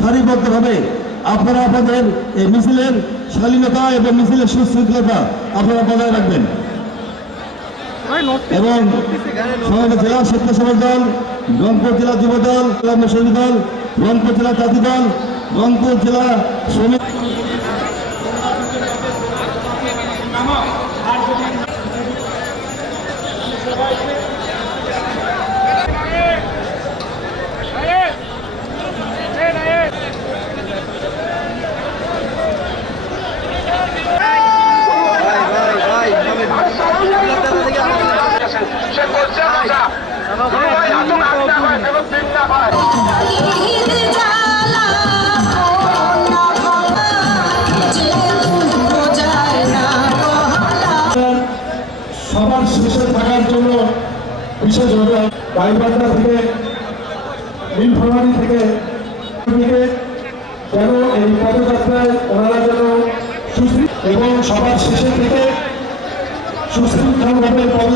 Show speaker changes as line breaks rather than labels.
সারিবদ্ধভাবে আপনারা আপনাদের এই মিছিলের শালীনতা এবং মিছিলের সুশৃঙ্খলতা আপনারা বজায় রাখবেন। এবং সমগ্র জেলা স্বেচ্ছাসেবক দল রংপুর জেলা যুব দল কর্মসংঘ দল রংপুর জেলা জাতি দল রংপুর জেলা শ্রমিক
সবার শেষে থাকার জন্য বিশেষভাবে গাইবান্ধা থেকে, নীলফামারি থেকে যেন এই পদযাত্রায় ওনারা যেন সুশৃ এবং সবার শেষে থেকে সুশৃঙ্খলভাবে পদযাত্রা